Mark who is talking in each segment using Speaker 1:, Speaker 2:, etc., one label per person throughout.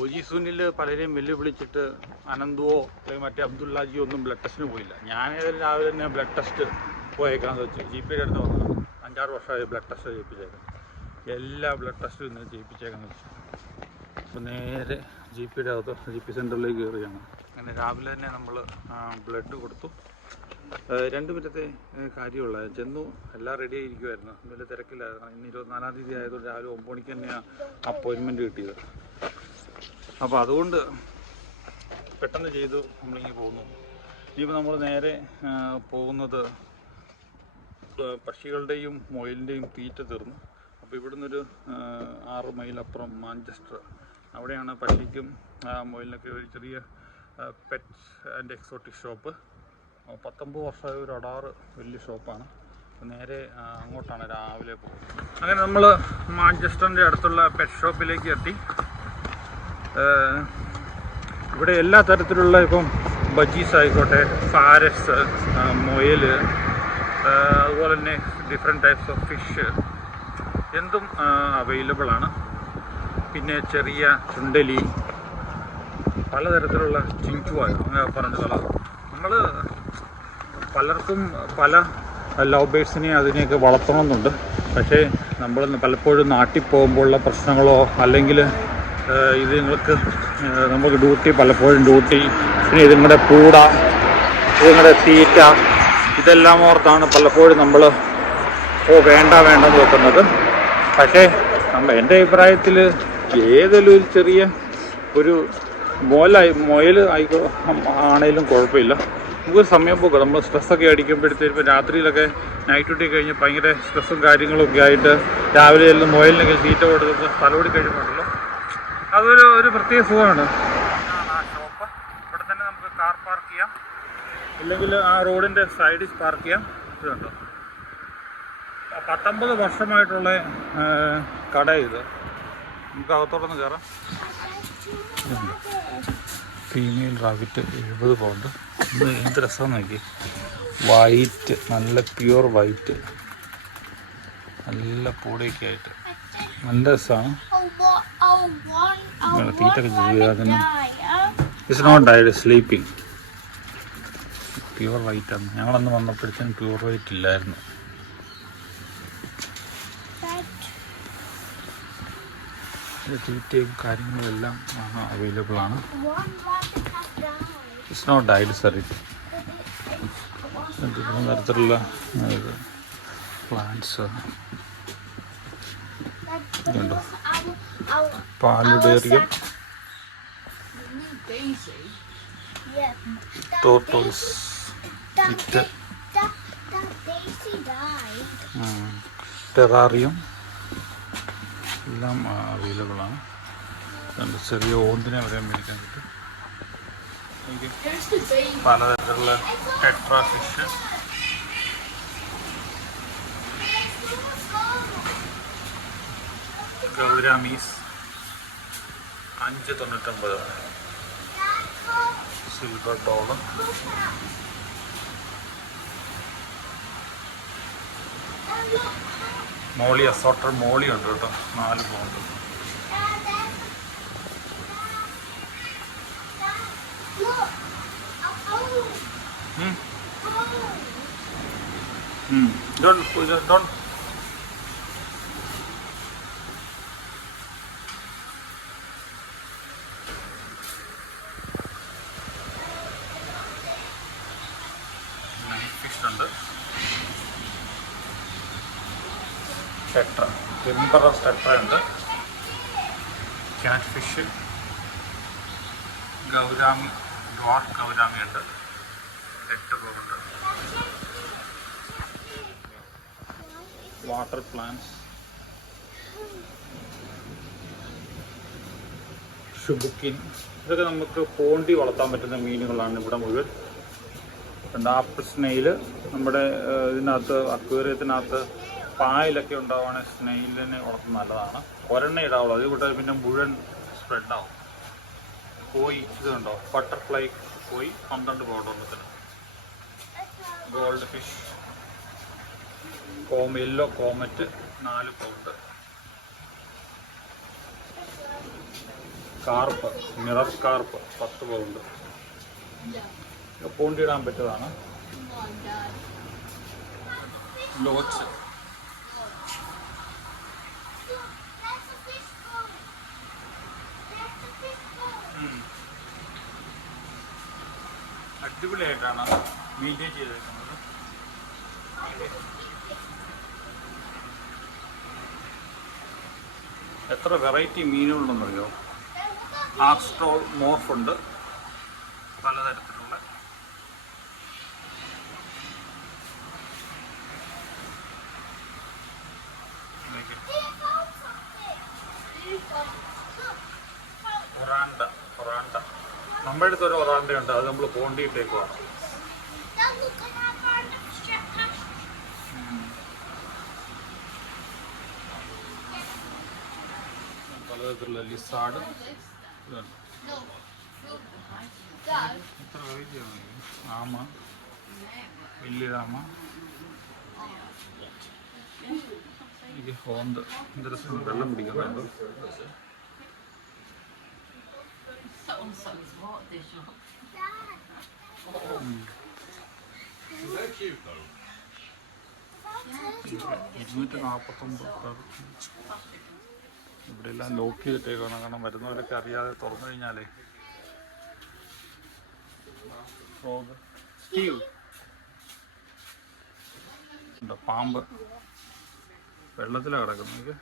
Speaker 1: ഓജി സുനിൽ പലരെയും വെല്ലുവിളിച്ചിട്ട് അനന്തുവോ അല്ലെങ്കിൽ മറ്റേ അബ്ദുള്ളാജിയോ ഒന്നും ബ്ലഡ് ടെസ്റ്റിന് പോയില്ല. ഞാൻ ഏതായാലും രാവിലെ തന്നെ ബ്ലഡ് ടെസ്റ്റ് പോയേക്കാന്ന് വെച്ചു. ജി പിയുടെ അടുത്ത് വന്നതാണ് അഞ്ചാറ് വർഷമായി ബ്ലഡ് ടെസ്റ്റ് ചെയ്യിപ്പിച്ചേക്കാം എല്ലാ ബ്ലഡ് ടെസ്റ്റും ഇന്ന് ചെയ്യിപ്പിച്ചേക്കാന്ന് വെച്ചു അപ്പോൾ നേരെ ജി പിയുടെ അകത്ത് ജി പി സെന്ററിലേക്ക് കയറുകയാണ് അങ്ങനെ രാവിലെ തന്നെ നമ്മൾ ബ്ലഡ് കൊടുത്തു. രണ്ട് മിനിറ്റത്തെ കാര്യമുള്ള. ചെന്നു എല്ലാം റെഡി ആയിരിക്കുമായിരുന്നു വലിയ തിരക്കില്ലായിരുന്നു ഇന്ന് ഇരുപത്തിനാലാം തീയതി ആയതുകൊണ്ട് രാവിലെ ഒമ്പത് മണിക്ക് തന്നെയാണ് അപ്പോയിൻമെന്റ് കിട്ടിയത്. അപ്പോൾ അതുകൊണ്ട് പെട്ടെന്ന് ചെയ്തു നമ്മളിങ്ങനെ പോകുന്നു ഇനിയിപ്പോൾ നമ്മൾ നേരെ പോകുന്നത് പക്ഷികളുടെയും മൊയിലിന്റെയും തീറ്റ തീർന്നു. അപ്പോൾ ഇവിടുന്ന് ഒരു ആ, ആറ് മൈൽ അപ്പുറം മാഞ്ചസ്റ്റർ. അവിടെയാണ് പക്ഷിക്കും മൊയിലിനൊക്കെ ഒരു ചെറിയ പെറ്റ്സ് ആൻഡ് എക്സോട്ടിക് ഷോപ്പ് പത്തൊമ്പത് വർഷമായ ഒരു അടാറ് വലിയ ഷോപ്പാണ് നേരെ അങ്ങോട്ടാണ് രാവിലെ പോകുന്നത്. അങ്ങനെ നമ്മൾ മാഞ്ചസ്റ്ററിന്റെ അടുത്തുള്ള പെറ്റ് ഷോപ്പിലേക്ക് എത്തി. ഇവിടെ എല്ലാ തരത്തിലുള്ള ഇപ്പം ബജീസ് ആയിക്കോട്ടെ ഫാരസ് മൊയൽ അതുപോലെ തന്നെ ഡിഫറെന്റ് ടൈപ്സ് ഓഫ് ഫിഷ് എന്തും അവൈലബിൾ ആണ്. പിന്നെ ചെറിയ ചുണ്ടലി പലതരത്തിലുള്ള ചിങ്കുവായ പറഞ്ഞതല്ല നമ്മൾ പലർക്കും പല ലവ് ബേഴ്സിനെ അതിനെയൊക്കെ വളർത്തണമെന്നുണ്ട്. പക്ഷേ നമ്മൾ പലപ്പോഴും നാട്ടിൽ പോകുമ്പോഴുള്ള പ്രശ്നങ്ങളോ അല്ലെങ്കിൽ ഇത് നിങ്ങൾക്ക് നമുക്ക് ഡ്യൂട്ടി പലപ്പോഴും ഡ്യൂട്ടി പിന്നെ ഇതുങ്ങളുടെ പൂട ഇതുങ്ങളുടെ തീറ്റ ഇതെല്ലാം ഓർത്താണ് പലപ്പോഴും നമ്മൾ ഓ വേണ്ട വേണ്ടെന്ന് വെക്കുന്നത്. പക്ഷേ നമ്മൾ എന്റെ അഭിപ്രായത്തിൽ ഒരു ചെറിയ ഒരു മോലായി മുയൽ ആയിക്കോ ആണേലും കുഴപ്പമില്ല. നമുക്ക് സമയം പോകും നമ്മൾ സ്ട്രെസ്സൊക്കെ അടിക്കുമ്പോഴത്തേക്കും ഇപ്പോൾ രാത്രിയിലൊക്കെ നൈറ്റ് ഡ്യൂട്ടി കഴിഞ്ഞ് ഭയങ്കര സ്ട്രെസ്സും കാര്യങ്ങളൊക്കെ ആയിട്ട് രാവിലെ എല്ലാം മുയലിനൊക്കെ തീറ്റ കൊടുത്ത് തലോടി കഴിയുമ്പോഴല്ലോ അതൊരു ഒരു പ്രത്യേക സുഖമാണ്. ആ ഷോപ്പ് ഇവിടെ തന്നെ നമുക്ക് കാർ പാർക്ക് ചെയ്യാം. ഇല്ലെങ്കിൽ ആ റോഡിന്റെ സൈഡിൽ പാർക്ക് ചെയ്യാം. ഇതുണ്ടോ പത്തൊമ്പത് വർഷമായിട്ടുള്ള കട ഇത്. നമുക്ക് അകത്തോട്ടൊന്ന് കയറാം ഫീമെയിൽ റാബിറ്റ് എഴുപത് പൗണ്ട് ഇത് എന്ത് രസം നോക്കി വൈറ്റ് നല്ല പ്യുവർ വൈറ്റ് നല്ല പൂടയൊക്കെ ആയിട്ട്. നല്ല രസമാണ് ചെയ്യാതെ
Speaker 2: die.
Speaker 1: It's not dyed sleeping pure white ആണ്. ഞങ്ങളന്ന് വന്നപ്പോഴത്തേനും പ്യുവർ വൈറ്റ് ഇല്ലായിരുന്നു. തീറ്റയും കാര്യങ്ങളെല്ലാം അവൈലബിൾ ആണ്. It's not dyed sorry
Speaker 2: it it
Speaker 1: തരത്തിലുള്ള പ്ലാന്റ്സ്
Speaker 2: like,
Speaker 1: പാലുടേറിയം ടോട്ടോസ്. ടെറാറിയം എല്ലാം അവൈലബിൾ ആണ്. അതുകൊണ്ട് ചെറിയ ഓന്തിനെ വരെ മേടിക്കാൻ കിട്ടും. പലതരത്തിലുള്ള ടെട്രാ ഫിഷ് ഗൗരാമീസ്. അഞ്ച് തൊണ്ണൂറ്റൊമ്പത്. സിൽവർ ഡോളർ മോളി അസോട്ടർ മോളി ഉണ്ട് കേട്ടോ. നാല് പൗണ്ട്
Speaker 2: ഡോണ്ട് A
Speaker 1: നൈറ്റ് ഫിഷ് ഉണ്ട്. ടെമ്പറർ ടെട്ര ഉണ്ട്. Cat fish gourami dwarf gourami ഉണ്ട്. എട്ട് പോകുന്നുണ്ട്. വാട്ടർ പ്ലാന്റ്സ് ഷുബുക്കിൻ ഇതൊക്കെ നമുക്ക് പോണ്ടി വളർത്താൻ പറ്റുന്ന മീനുകളാണ് ഇവിടെ മുഴുവൻ. ഉണ്ട്. ആപ്പിൾ സ്നെയിൽ നമ്മുടെ ഇതിനകത്ത് അക്വേറിയത്തിനകത്ത് പായലൊക്കെ ഉണ്ടാവുകയാണെങ്കിൽ സ്നെയിലിനെ വളർത്തുന്നത് നല്ലതാണ്. ഒരെണ്ണ ഇടാവുള്ളൂ. അത് കൂടെ പിന്നെ മുഴുവൻ സ്പ്രെഡാവും കോയി ഇതുണ്ടോ ബട്ടർഫ്ലൈ കോയി പന്ത്രണ്ട് പൗണ്ടൊന്നത്തിന് ഗോൾഡ് ഫിഷ് കോം യെല്ലോ കോമറ്റ് നാല് പൗണ്ട് കാർപ്പ് മിറർ കാർപ്പ് പത്ത് പൗണ്ട് പോണ്ടിടാൻ പറ്റതാണ് ലോച്ച്. അടിപൊളിയായിട്ടാണ് മെയിന്റെയിൻ ചെയ്തേക്കുന്നത്. എത്ര വെറൈറ്റി മീനുകളുണ്ടെന്നറിയോ? ആർസ്ട്രോൾ മോർഫുണ്ട് നമ്മുടെ അടുത്ത് ഒരു ഒറാണ്ടയുണ്ട് അത് നമ്മൾ പോണ്ടിയിട്ടേക്കുവാ
Speaker 2: Now look, I have found a fish.
Speaker 1: പലതരത്തിലുള്ള ലിസാഡ്. എത്ര വെറൈറ്റിയാണ് ആമ വലിയതാമ എനിക്ക് ഹോന്ത് എന്ത് വെള്ളം പിടിക്കുന്നുണ്ട് നാൽപ്പത്തൊമ്പത് ഇവിടെ എല്ലാം ലോക്ക് ചെയ്തിട്ടേക്കാണ് കാരണം വരുന്നവരൊക്കെ അറിയാതെ തുറന്നു കഴിഞ്ഞാലേ. പാമ്പ്. വെള്ളത്തിലാണ് കിടക്കുന്നത്.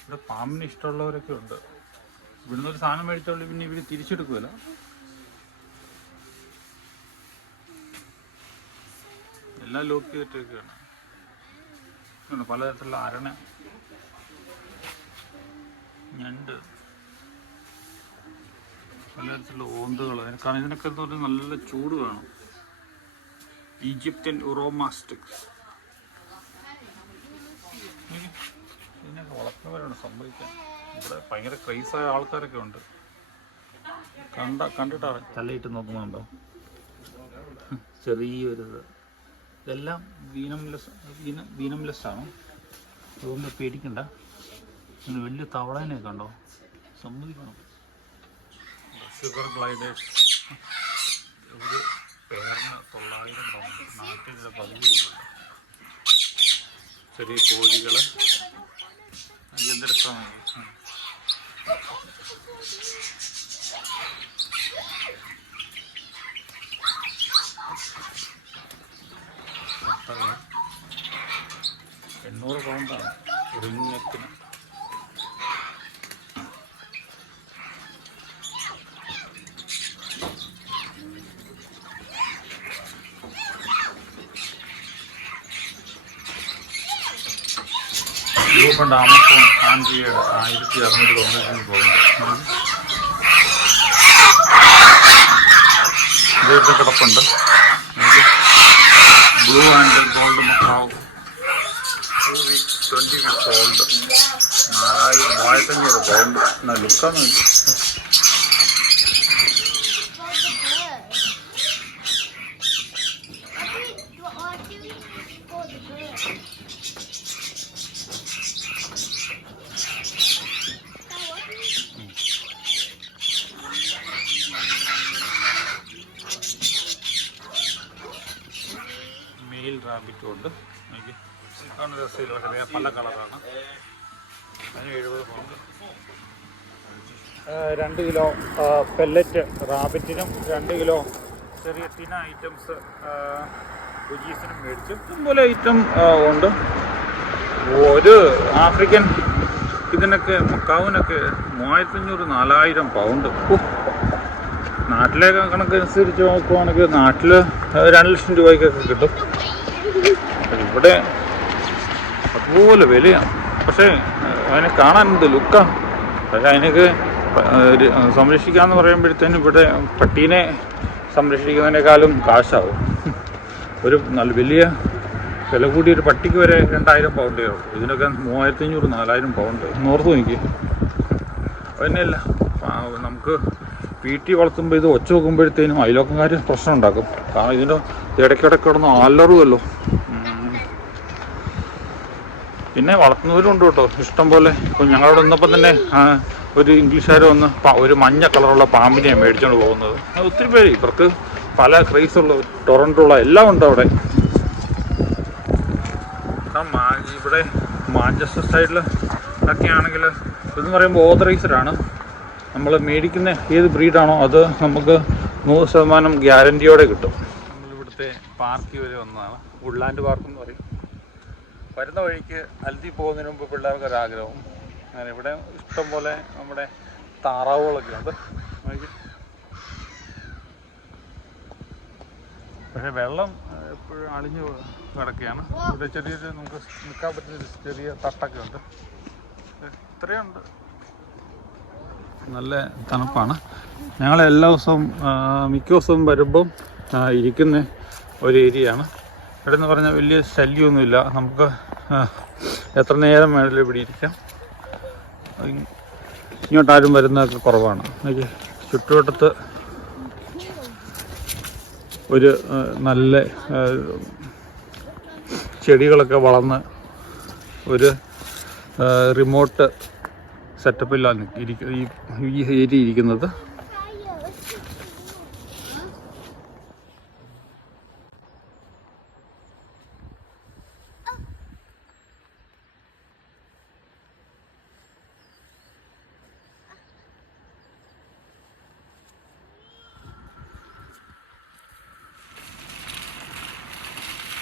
Speaker 1: ഇവിടെ പാമ്പിന് ഇഷ്ടമുള്ളവരൊക്കെ ഉണ്ട്. ഇവിടുന്ന് ഒരു സാധനം മേടിച്ചോളൂ പിന്നെ ഇവർ തിരിച്ചെടുക്കുമല്ലോ എല്ലാം ലോക്ക് ചെയ്തിട്ടൊക്കെയാണ് പലതരത്തിലുള്ള അരണ ഞണ്ട്. പലതരത്തിലുള്ള ഓന്തുകൾ കാരണം ഇതിനൊക്കെ നല്ല ചൂട് വേണം. ഈജിപ്ഷ്യൻ ഉറോമാസ്റ്റിക് ഇതിനൊക്കെ വളർത്തുന്നവരാണ് സംഭവിക്കാൻ. ഇവിടെ ഭയങ്കര ആയ ആൾക്കാരൊക്കെ ഉണ്ട്. കണ്ട കണ്ടിട്ടാ തലയിട്ട് നോക്കുന്നുണ്ടോ? ചെറിയൊരു ഇത്. ഇതെല്ലാം വീനംലെസ് വീന വീനംലെസ് ആണ്? അതുകൊണ്ട് പേടിക്കണ്ട. പിന്നെ വലിയ തവളേനെ കണ്ടോ? സമ്മതിക്കണം. ഷുഗർ ഗ്ലൈഡേഴ്സ് ഒരു പേരിന് തൊള്ളായിരം പൗണ്ട് നാട്ടിൽ പതിവുണ്ട് പതിവ് കൂടുതലാണ് ചെറിയ കോഴികൾ എന്ത് രസമാണ്. എണ്ണൂറ് പൗണ്ടാണ്. റിങ്ങത്തിന് യൂപ്പണ്ട് ആമസോൺ ആൻഡിയയുടെ ആയിരത്തി അറുന്നൂറ്റി തൊണ്ണൂറ്റി പോകുന്നത് ഇതൊക്കെ കിടപ്പുണ്ട്. Blue and gold macaw twenty weeks gold നാലായിരം മൂവായിരത്തഞ്ഞൂറ് ഗോൾഡ് എന്നാൽ ലുക്കാന്ന് നോക്കി. ചെറിയ പല കളറാണ് അതിന് എഴുപത് പൗണ്ട്. രണ്ട് കിലോ പെല്ലറ്റ് റാബിറ്റിനും രണ്ട് കിലോ ചെറിയ തിന ഐറ്റംസ് ബുജീസിനും മേടിച്ചു. ഇതുപോലെ ഐറ്റം ഉണ്ട്. ഒരു ആഫ്രിക്കൻ ഇതിനൊക്കെ മക്കാവിനൊക്കെ മൂവായിരത്തഞ്ഞൂറ് നാലായിരം പൗണ്ട്. നാട്ടിലെ കണക്കനുസരിച്ച് നോക്കുവാണെങ്കിൽ നാട്ടിൽ രണ്ട് ലക്ഷം രൂപയ്ക്കൊക്കെ കിട്ടും. ഇവിടെ അതുപോലെ വിലയാണ് പക്ഷേ അതിനെ കാണാൻ എന്ത് ലുക്കാണ് പക്ഷേ അതിനൊക്കെ ഒരു സംരക്ഷിക്കാന്ന് പറയുമ്പോഴത്തേനും ഇവിടെ പട്ടീനെ സംരക്ഷിക്കുന്നതിനേക്കാളും കാശാവും. ഒരു നല്ല വലിയ വില കൂടിയ ഒരു പട്ടിക്ക് വരെ രണ്ടായിരം പൗണ്ടേ ഉള്ളൂ. ഇതിനൊക്കെ മൂവായിരത്തി അഞ്ഞൂറ് നാലായിരം പൗണ്ട്. നോർത്ത് നോക്കി. അതിനല്ല നമുക്ക് വീട്ടിൽ വളർത്തുമ്പോൾ ഇത് ഒച്ച വെക്കുമ്പോഴത്തേനും അയലോക്കംകാർ പ്രശ്നം ഉണ്ടാക്കും കാരണം ഇതിന്റെ ഇടയ്ക്കിടയ്ക്ക് കിടന്ന് അലറുമല്ലോ പിന്നെ വളർത്തുന്നവരും ഉണ്ട് കേട്ടോ. ഇഷ്ടം പോലെ ഇപ്പം ഞങ്ങളവിടെ നിന്നപ്പോൾ തന്നെ ഒരു ഇംഗ്ലീഷുകാർ വന്ന് ഒരു മഞ്ഞ കളറുള്ള പാമ്പിനെ മേടിച്ചുകൊണ്ട് പോകുന്നത്. ഒത്തിരി പേര് ഇവർക്ക് പല ക്രൈസുള്ള ടൊറന്റോ ഉള്ള എല്ലാം ഉണ്ട് അവിടെ. ഇവിടെ മാഞ്ചസ്റ്റർ സൈഡിൽ ഒക്കെ ആണെങ്കിൽ ഇതെന്ന് പറയുമ്പോൾ ഓതറൈസ്ഡ് ആണ്. നമ്മൾ മേടിക്കുന്ന ഏത് ബ്രീഡാണോ അത് നമുക്ക് നൂറ് ശതമാനം ഗ്യാരന്റിയോടെ കിട്ടും. നമ്മളിവിടുത്തെ പാർക്കിൽ വരെ വന്നതാണ്. ഉള്ളാൻഡ് പാർക്ക് എന്ന് പറയും. വരുന്ന വഴിക്ക് അൽതി പോകുന്നതിന് മുമ്പ് പിള്ളേർക്ക് ഒരു ആഗ്രഹം അങ്ങനെ ഇവിടെ ഇഷ്ടം പോലെ നമ്മുടെ താറാവുകളൊക്കെ ഉണ്ട്. പക്ഷെ വെള്ളം എപ്പോഴും അളിഞ്ഞു കിടക്കുകയാണ്. ഇവിടെ ചെറിയൊരു നമുക്ക് നിൽക്കാൻ പറ്റുന്ന ചെറിയ തട്ടൊക്കെ ഉണ്ട്. ഇത്രയുണ്ട് നല്ല തണുപ്പാണ്. ഞങ്ങൾ എല്ലാ ദിവസവും മിക്ക ദിവസവും വരുമ്പം ഇരിക്കുന്ന ഒരു ഏരിയയാണ്. ഇവിടെ എന്ന് പറഞ്ഞാൽ വലിയ ശല്യമൊന്നുമില്ല നമുക്ക് എത്ര നേരം വേണമെങ്കിലും ഇവിടെ ഇരിക്കാം. ഇങ്ങോട്ടാരും വരുന്നതൊക്കെ കുറവാണ്. ചുറ്റുവട്ടത്ത് ഒരു നല്ല ചെടികളൊക്കെ വളർന്ന് ഒരു റിമോട്ട് സെറ്റപ്പിലാണ് ഈ ഏരിയ ഇരിക്കുന്നത്.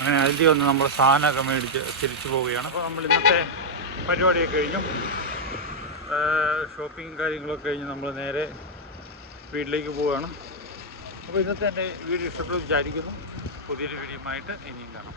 Speaker 1: അങ്ങനെ അതിന്റെ ഒന്ന് നമ്മൾ സാധനമൊക്കെ മേടിച്ച് തിരിച്ചു പോവുകയാണ്. അപ്പോൾ നമ്മൾ ഇന്നത്തെ പരിപാടിയൊക്കെ കഴിഞ്ഞു. ഷോപ്പിംഗ് കാര്യങ്ങളൊക്കെ കഴിഞ്ഞ് നമ്മൾ നേരെ വീട്ടിലേക്ക് പോവുകയാണ്. അപ്പോൾ ഇന്നത്തെ എന്റെ വീഡിയോ ഇഷ്ടപ്പെട്ടു വിചാരിക്കുന്നു. പുതിയൊരു വീഡിയോ ആയിട്ട് ഇനിയും കാണാം.